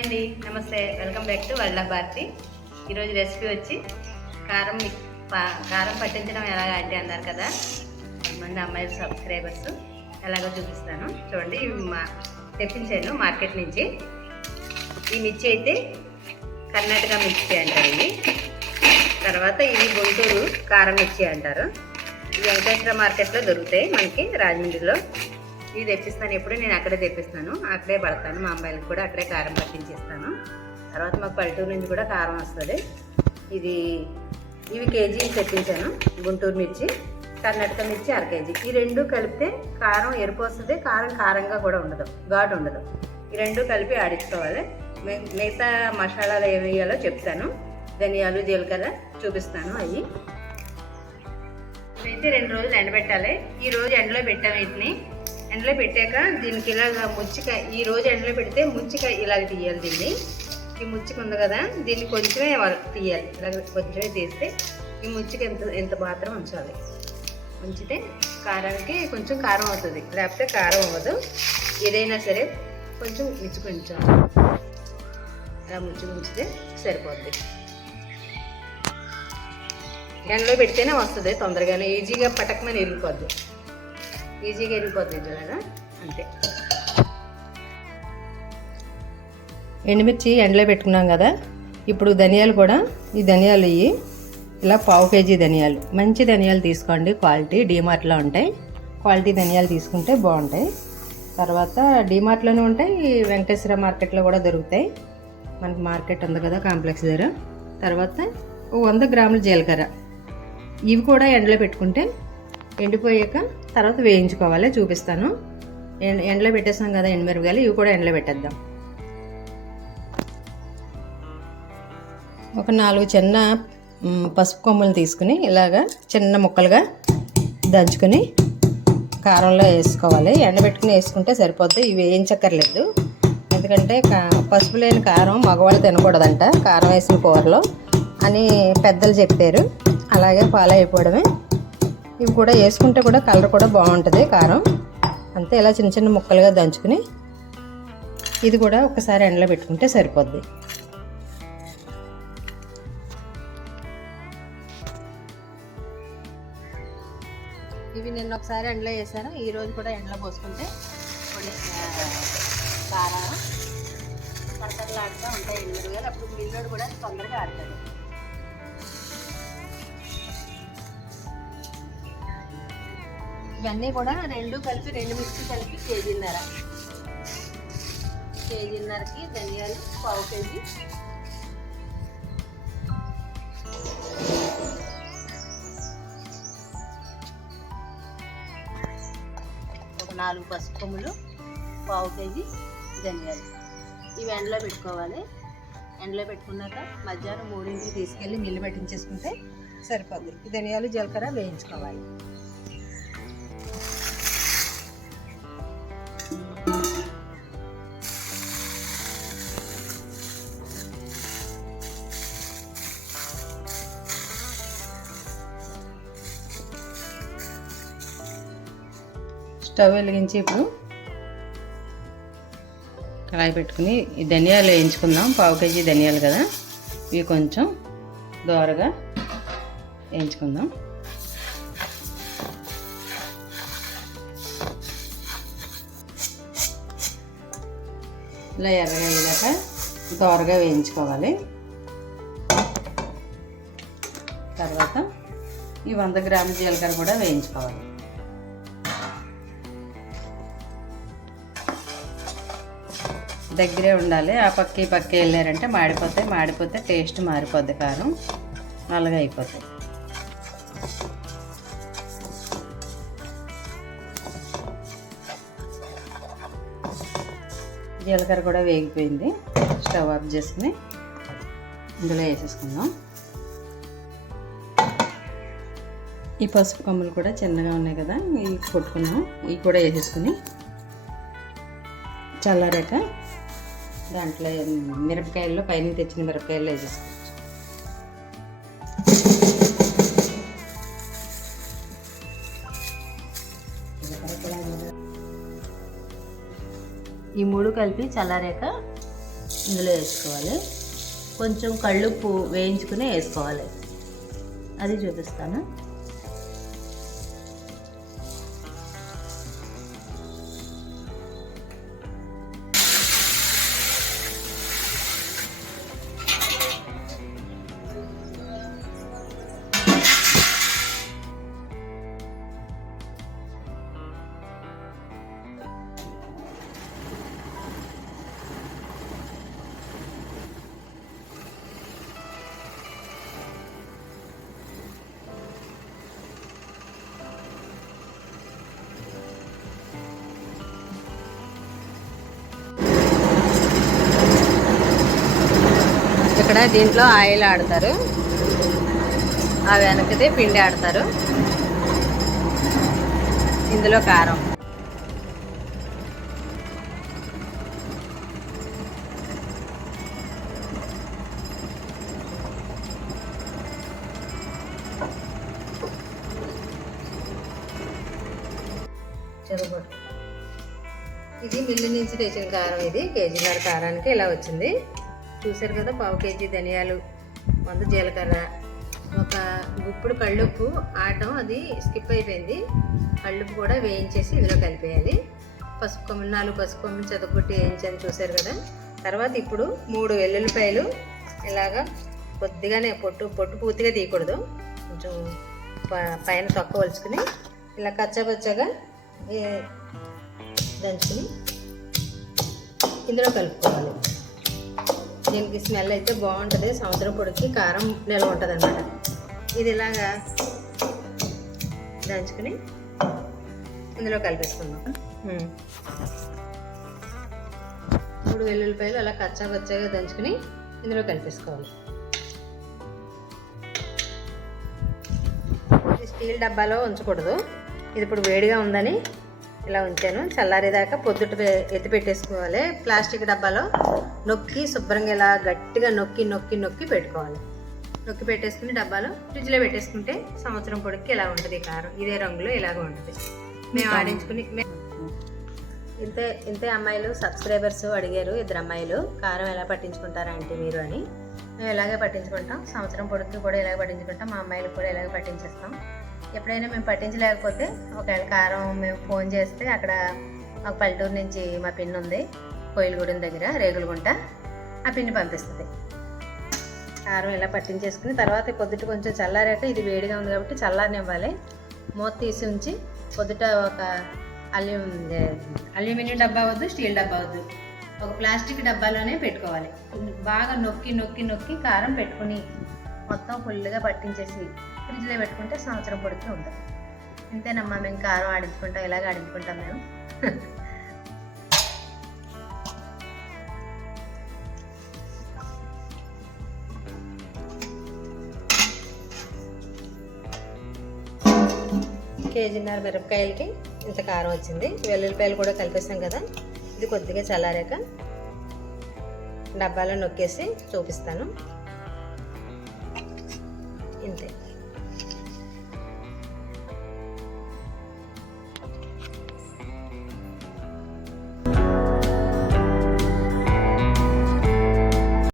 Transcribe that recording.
Hi అండి. నమస్తే. Welcome back to వల్ల భారతి. ఈరోజు రెసిపీ వచ్చి కారం మిక్- కారం పట్టించడం ఎలాగ అంటే అన్నారు కదా. మంది అమ్మాయిలు సబ్స్క్రైబర్స్. ఎలాగో చూపిస్తాను. చూడండి ఇవి మా తెప్పించాను మార్కెట్ నుంచి. ఈ మిర్చి అయితే కర్ణాటక మిర్చి అంటారు ఇవి. తర్వాత ఇవి గుంటూరు కారం మిర్చి అంటారు. ఇవి వెంకటేశ్వర మార్కెట్లో దొరుకుతాయి మనకి రాజమండ్రిలో. ఇది తెప్పిస్తాను. ఎప్పుడు నేను అక్కడే తెప్పిస్తాను. అక్కడే పడతాను. మా అమ్మాయిలకు కూడా అక్కడే కారం పట్టించేస్తాను. తర్వాత మాకు పల్లెటూరు నుంచి కూడా కారం వస్తుంది. ఇది ఇవి కేజీ తెప్పించాను. గుంటూరు మిర్చి కర్ణాటక మిర్చి అర కేజీ. ఈ రెండు కలిపితే కారం ఎరుపు వస్తుంది. కారం కారంగా కూడా ఉండదు. ఘాటు ఉండదు. ఈ రెండు కలిపి ఆడించుకోవాలి మిగతా మసాలాలు ఏమి వేయాలో చెప్తాను. ధనియాలు జీలకర్ర చూపిస్తాను అవి. ఇవైతే రెండు రోజులు ఎండబెట్టాలి. ఈ రోజు ఎండలో పెట్టాము వీటిని. ఎండలో పెట్టాక దీనికి ఇలాగ ముచ్చిక ఈ రోజు ఎండలో పెడితే ముచ్చిక ఇలాగ తీయాలి దీన్ని. ఈ ముచ్చిక ఉంది కదా దీన్ని కొంచెమే తీయాలి. ఇలాగ కొంచెమే తీస్తే ఈ ముచ్చిక ఎంత ఎంత మాత్రం ఉంచాలి. ఉంచితే కారానికి కొంచెం కారం అవుతుంది. లేకపోతే కారం అవ్వదు. ఏదైనా సరే కొంచెం ముచ్చుకు ఉంచాలి అలా ముచ్చుకు ఉంచితే సరిపోద్ది. ఎండలో పెడితేనే వస్తుంది తొందరగానే. ఈజీగా పటకమని ఇరిగిపోద్ది ఈజీగా ఇరిగిపోద్ది చూడగా అంతే. ఎండుమిర్చి ఎండలో పెట్టుకున్నాం కదా ఇప్పుడు ధనియాలు కూడా ఈ ధనియాలు ఇవి ఇలా పావు కేజీ ధనియాలు. మంచి ధనియాలు తీసుకోండి క్వాలిటీ డీమార్ట్లో ఉంటాయి. క్వాలిటీ ధనియాలు తీసుకుంటే బాగుంటాయి. తర్వాత డీమార్ట్లోనే ఉంటాయి వెంకటేశ్వర మార్కెట్లో కూడా దొరుకుతాయి. మనకి మార్కెట్ ఉంది కదా కాంప్లెక్స్ దగ్గర. తర్వాత ఓ వంద గ్రాముల జీలకర్ర. ఇవి కూడా ఎండలో పెట్టుకుంటే ఎండిపోయాక తర్వాత వేయించుకోవాలి చూపిస్తాను. ఎండ ఎండలో పెట్టేస్తాం కదా ఎండుమిరపకాయలు ఇవి కూడా ఎండలో పెట్టేద్దాం. ఒక నాలుగు చిన్న పసుపు కొమ్ములు తీసుకుని ఇలాగా చిన్న ముక్కలుగా దంచుకొని కారంలో వేసుకోవాలి. ఎండబెట్టుకుని వేసుకుంటే సరిపోద్ది ఇవి వేయించక్కర్లేదు. ఎందుకంటే కా- పసుపు లేని కారం మగవాళ్ళు తినకూడదంట కారం వేసిన కూరలో అని పెద్దలు చెప్పారు. అలాగే ఫాలో అయిపోవడమే ఇవి కూడా వేసుకుంటే కూడా కలర్ కూడా బాగుంటుంది కారం. అంతే ఇలా చిన్న చిన్న ముక్కలుగా దంచుకుని ఇది కూడా ఒకసారి ఎండలో పెట్టుకుంటే సరిపోద్ది. ఇవి నిన్న ఒకసారి ఎండలో వేసాను ఈరోజు కూడా ఎండలో పోసుకుంటే కారం కడతలాడుతూ ఉంటాయి ఎండుగా అప్పుడు మిల్లుడు కూడా తొందరగా ఆడుతుంది ఇవన్నీ కూడా రెండు కలిపి రెండు మిక్సీ కలిపి కేజీన్నర. కేజీన్నరకి ధనియాలు పావు కేజీ. ఒక నాలుగు పసుపు కొమ్ములు పావు కేజీ ధనియాలు. ఇవి ఎండలో పెట్టుకోవాలి. ఎండలో పెట్టుకున్నాక మధ్యాహ్నం మూడింటికి తీసుకెళ్ళి మిల్లు పెట్టించేసుకుంటే సరిపోద్ది. ధనియాలు జీలకర్ర వేయించుకోవాలి. స్టవ్ వెలిగించి ఇప్పుడు కళాయి పెట్టుకుని ఈ ధనియాలు వేయించుకుందాం. పావు కేజీ ధనియాలు కదా. ఇవి కొంచెం దోరగా వేయించుకుందాం. ఇలా ఎర్రగా అయ్యాక దోరగా వేయించుకోవాలి. తర్వాత ఈ వంద గ్రాముల జీలకర్ర కూడా వేయించుకోవాలి. దగ్గరే ఉండాలి. ఆ పక్క ఈ పక్క వెళ్ళారంటే మాడిపోతే మాడిపోతే టేస్ట్ మారిపోద్ది కారం. నల్లగా అయిపోతాయి. జీలకర్ర కూడా వేగిపోయింది. స్టవ్ ఆఫ్ చేసుకుని ఇందులో వేసేసుకుందాం. ఈ పసుపు కొమ్మలు కూడా చిన్నగా ఉన్నాయి కదా ఇవి కొట్టుకున్నాం ఇవి కూడా వేసేసుకుని చల్లారాక దాంట్లో మిరపకాయల్లో పైన తెచ్చిన మిరపకాయలు వేసేసుకోవచ్చు. ఈ మూడు కలిపి చల్లారాక ఇందులో వేసుకోవాలి. కొంచెం కళ్ళుప్పు వేయించుకుని వేసుకోవాలి. అది చూపిస్తాను. ఇక్కడ దీంట్లో ఆయిల్ ఆడతారు. ఆ వెనకది పిండి ఆడతారు. ఇందులో కారం. ఇది మిల్లు నుంచి తెచ్చిన కారం ఇది. కేజీన్నర కారానికి ఇలా వచ్చింది. చూసారు కదా పావు కేజీ ధనియాలు వంద జీలకర్ర. ఒక గుప్పుడు కళ్ళుప్పు ఆడటం అది స్కిప్ అయిపోయింది. కళ్ళుప్పు కూడా వేయించేసి ఇందులో కలిపేయాలి. పసుపు కొమ్మ నాలుగు పసుపు కొమ్మ చెదగొట్టి వేయించాను చూసారు కదా. తర్వాత ఇప్పుడు మూడు వెల్లుల్లిపాయలు ఇలాగా కొద్దిగానే పొట్టు పొట్టు పూర్తిగా తీయకూడదు. కొంచెం ప- పైన తొక్క వలుచుకుని ఇలా కచ్చపచ్చగా దంచుకుని ఇందులో కలుపుకోవాలి. దీనికి స్మెల్ అయితే బాగుంటుంది. సముద్రం పొడికి కారం నిల్వ ఉంటుంది అనమాట ఇది ఇలాగా దంచుకుని ఇందులో కలిపేసుకుందాం. మూడు వెల్లుల్లిపాయలు అలా కచ్చా పచ్చగా దంచుకుని ఇందులో కలిపేసుకోవాలి. ఇది స్టీల్ డబ్బాలో ఉంచకూడదు. ఇది ఇప్పుడు వేడిగా ఉందని ఇలా ఉంచాను. చల్లారేదాకా పొద్దుట ఎత్తి పెట్టేసుకోవాలి ప్లాస్టిక్ డబ్బాలో నొక్కి శుభ్రంగా ఇలా గట్టిగా నొక్కి నొక్కి నొక్కి పెట్టుకోవాలి. నొక్కి పెట్టేసుకుని డబ్బాలో ఫ్రిడ్జ్లో పెట్టేసుకుంటే సంవత్సరం పొడికి ఇలా ఉంటుంది కారం? ఇదే రంగులో ఇలాగ ఉంటుంది. మేము ఆడించుకుని ఇంతే ఇంతే అమ్మాయిలు సబ్స్క్రైబర్స్ అడిగారు ఇద్దరు అమ్మాయిలు కారం ఎలా పట్టించుకుంటారా అంటే మీరు అని. మేము ఇలాగే పట్టించుకుంటాం సంవత్సరం పొడుగు కూడా ఇలాగే పట్టించుకుంటాం మా అమ్మాయిలకు కూడా ఇలాగే పట్టించేస్తాం. ఎప్పుడైనా మేము పట్టించలేకపోతే ఒకవేళ కారం మేము ఫోన్ చేస్తే అక్కడ ఒక పల్లెటూరు నుంచి మా పిన్ ఉంది కోయిలగూడెం దగ్గర రేగులగుంట ఆ పిండి పంపిస్తుంది. కారం ఇలా పట్టించేసుకుని తర్వాత పొద్దుట కొంచెం చల్లారాక ఇది వేడిగా ఉంది కాబట్టి చల్లారనివ్వాలి. మూత తీసి ఉంచి పొద్దుట ఒక అల్యూ అల్యూమినియం డబ్బా వద్దు స్టీల్ డబ్బా వద్దు. ఒక ప్లాస్టిక్ డబ్బాలోనే పెట్టుకోవాలి. బాగా నొక్కి నొక్కి నొక్కి కారం పెట్టుకుని మొత్తం ఫుల్గా పట్టించేసి ఫ్రిడ్జ్లో పెట్టుకుంటే సంవత్సరం పొడుతూ ఉంటుంది. అంతేనమ్మా మేము కారం ఆడించుకుంటాం ఇలాగ ఆడించుకుంటాం మేము. కేజీన్నర మిరపకాయలకి ఇంత కారం వచ్చింది. వెల్లుల్లిపాయలు కూడా కలిపేసాం కదా. ఇది కొద్దిగా చల్లారాక డబ్బాలో నొక్కేసి చూపిస్తాను. ఇంతే.